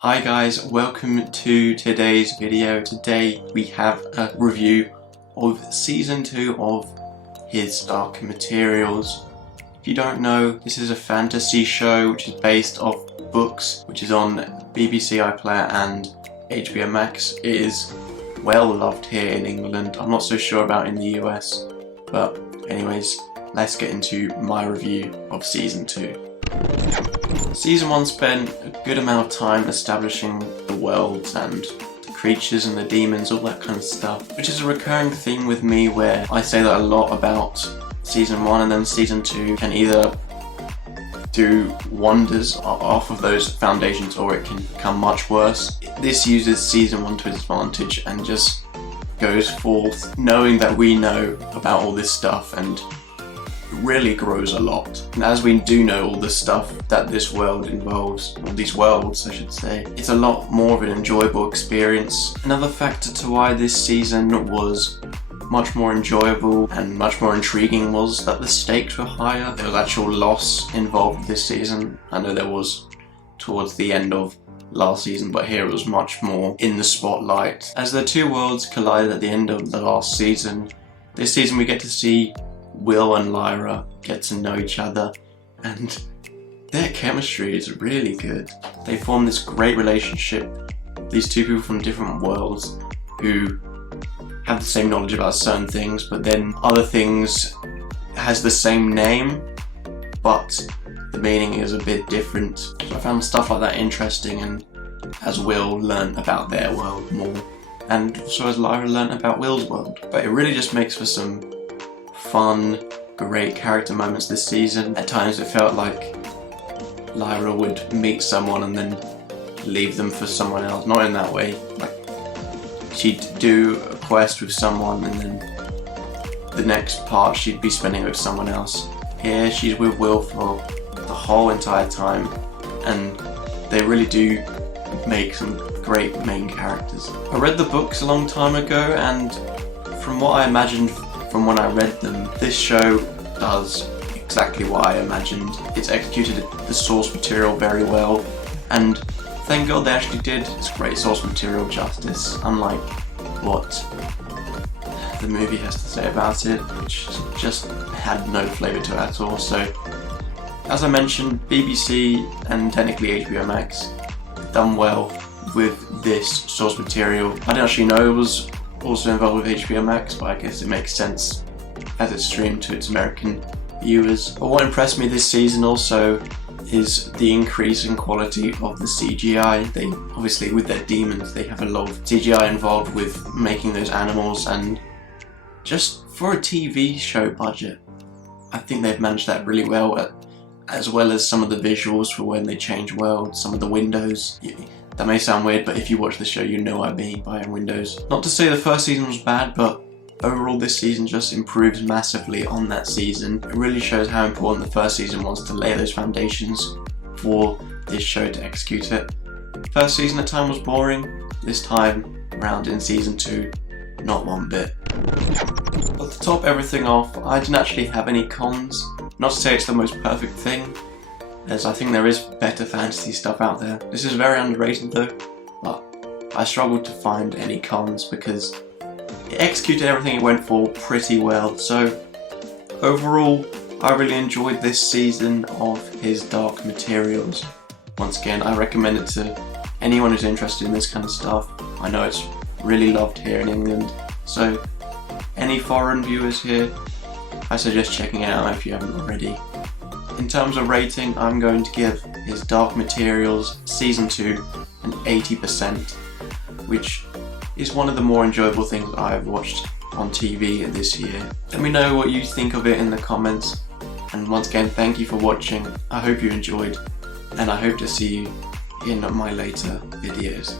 Hi guys, welcome to today's video. Today we have a review of season 2 of His Dark Materials. If you don't know, this is a fantasy show which is based off books, which is on BBC iPlayer and HBO Max. It is well loved here in England. I'm not so sure about in the US, but anyways, let's get into my review of season 2. Season 1 spent a good amount of time establishing the worlds and the creatures and the demons, all that kind of stuff, which is a recurring theme with me where I say that a lot about season 1, and then season 2 can either do wonders off of those foundations or it can become much worse. This uses season 1 to its advantage and just goes forth knowing that we know about all this stuff, and really grows a lot. And as we do know all the stuff that this world involves, or these worlds I should say, it's a lot more of an enjoyable experience. Another factor to why this season was much more enjoyable and much more intriguing was that the stakes were higher. There was actual loss involved this season. I know there was towards the end of last season, but here it was much more in the spotlight. As the two worlds collided at the end of the last season, this season we get to see Will and Lyra get to know each other, and their chemistry is really good. They form this great relationship, these two people from different worlds who have the same knowledge about certain things, but then other things has the same name, but the meaning is a bit different. So I found stuff like that interesting, and as Will learned about their world more, and so as Lyra learned about Will's world. But it really just makes for some fun, great character moments this season. At times it felt like Lyra would meet someone and then leave them for someone else. Not in that way. Like, she'd do a quest with someone and then the next part she'd be spending it with someone else. Here she's with Will for the whole entire time, and they really do make some great main characters. I read the books a long time ago, and from what I imagined from when I read them, this show does exactly what I imagined. It's executed the source material very well, and thank God they actually did this great source material justice, unlike what the movie has to say about it, which just had no flavour to it at all. So, as I mentioned, BBC and technically HBO Max done well with this source material. I didn't actually know it was also involved with HBO Max, but I guess it makes sense as it's streamed to its American viewers. But what impressed me this season also is the increase in quality of the CGI. They obviously, with their demons, they have a lot of CGI involved with making those animals, and just for a TV show budget, I think they've managed that really well, as well as some of the visuals for when they change worlds, some of the windows. That may sound weird, but if you watch the show, you know what I mean by windows. Not to say the first season was bad, but overall this season just improves massively on that season. It really shows how important the first season was to lay those foundations for this show to execute it. First season at time was boring. This time around in season 2, not one bit. But to top everything off, I didn't actually have any cons. Not to say it's the most perfect thing, as I think there is better fantasy stuff out there. This is very underrated though, but I struggled to find any cons because it executed everything it went for pretty well. So overall, I really enjoyed this season of His Dark Materials. Once again, I recommend it to anyone who's interested in this kind of stuff. I know it's really loved here in England, so any foreign viewers here, I suggest checking it out if you haven't already. In terms of rating, I'm going to give His Dark Materials Season 2 an 80%, which is one of the more enjoyable things I've watched on TV this year. Let me know what you think of it in the comments, and once again, thank you for watching. I hope you enjoyed, and I hope to see you in my later videos.